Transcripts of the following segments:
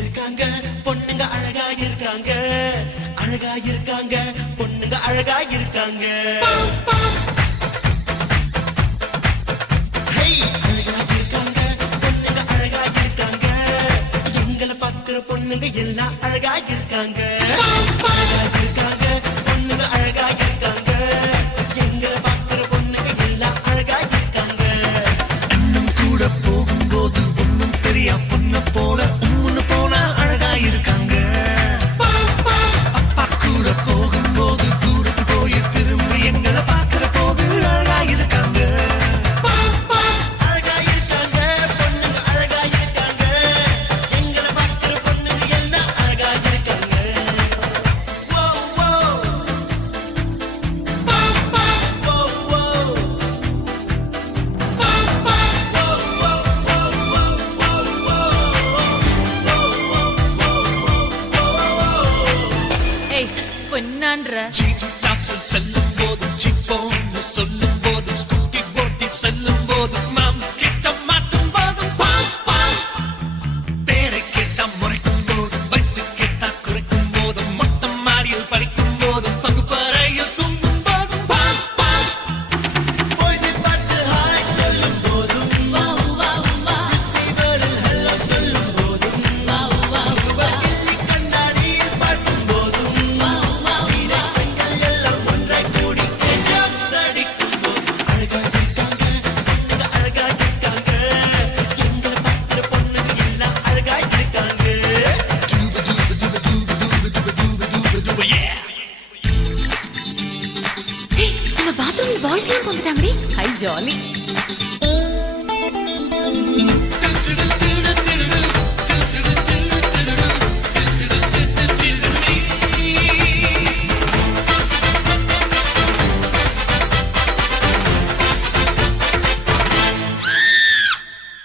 இருக்காங்க பொண்ணுங்க அழகா இருக்காங்க, அழகா இருக்காங்க பொண்ணுங்க அழகா இருக்காங்க. பொண்ணுங்க அழகா இருக்காங்க, எங்களை பார்க்கிற பொண்ணுங்க எல்லாம் அழகா இருக்காங்க. அழகா இருக்காங்க பொண்ணுங்க அழகா இருக்காங்க, எங்களை பார்க்கிற பொண்ணுங்க எல்லாம் அழகா இருக்காங்க. அண்ணன் கூட போகும்போது ஒண்ணும் தெரியா பொண்ணு போல போனா அழகா இருக்காங்க. அப்பா கூட போகும்போது தூரத்து போய் திரும்பி எங்களை பார்க்கிற போது அழகா இருக்காங்க. அழகா இருக்காங்க பொண்ணுங்க அழகா இருக்காங்க, எங்களை பார்க்கிற பொண்ணுங்க எல்லாம் அழகா இருக்காங்க. செல்லும் போது சிப்போன்னு சொல்லும் போது ஸ்கூட்டி போட்டி செல்லும் போது மாம் கிட்ட மாட்டும் போதும் பேரை கேட்டா முறைக்கும் போதும் வயசு கேட்டா குறைக்கும் போதும் மொட்டை மாடியில் படிக்கும் போதும் பகுப்பறையில் தூங்கும் போதும் போய்ஸை பார்த்து ஹாய் சொல்லும் போதும் ரிசீவரில் ஹலோ சொல்லும் போதும் கண்ணாடியில் பார்க்கும் போதும் பாய்ஸ்லாம் வந்துட்டாங்கடி. Hi jolly.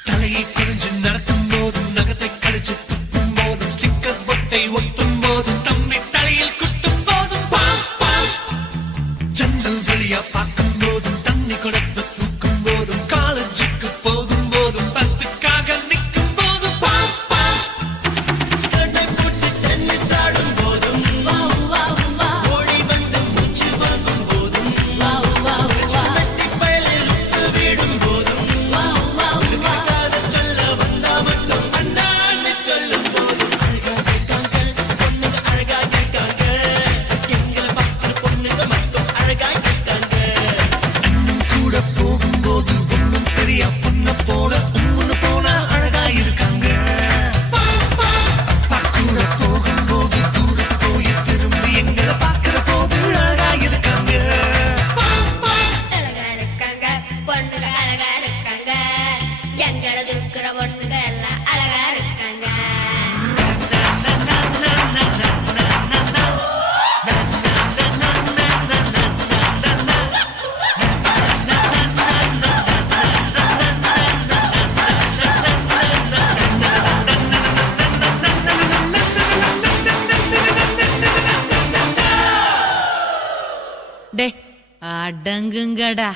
தலையை குனிஞ்சு நடக்கும் போதும் நகத்தை கடிச்சு துப்பும் போதும் ஸ்டிக்கர் பொட்டை ஒட்டும் போதும் தம்பி தலையில் குட்டும் போதும் ஜன்னல் வெளியா பார்க்கும் போதும் தண்ணி கொடுத்து தூக்கும் போதும் காலேஜுக்கு போகும் போதும் பஸ்ஸுக்காக நிற்கும் போதும் ஸ்கர்ட்டை போட்டு டென்னிஸ் ஆடும் போதும் ஓடி வந்து மூச்சு வாங்கும் போதும் வெட்டி பயலில் வீடும் போதும் சொல்ல வந்தா மட்டும் அண்ணான்னு சொல்லும் போதும் அழகா இருக்காங்க பொண்ணுங்க அழகா இருக்காங்க, எங்களை பார்க்கிற பொண்ணுங்க மட்டும் அழகா இருக்காங்க. அண்ணன் கூட போகும்போது ஒண்ணும் தெரியா பொண்ணு போல உம்முன்னு போனா அழகா இருக்காங்க. அப்பா கூட போகும்போது தூரத்து போய் திரும்பி எங்களை பார்க்கிற போது அழகா இருக்காங்க. அழகா இருக்காங்க பொண்ணுங்க அழகா இருக்காங்க, எங்களை தூக்குற பொண்ணுங்க எல்லாம் அழகா இருக்காங்க. டே அடங்குங்கடா.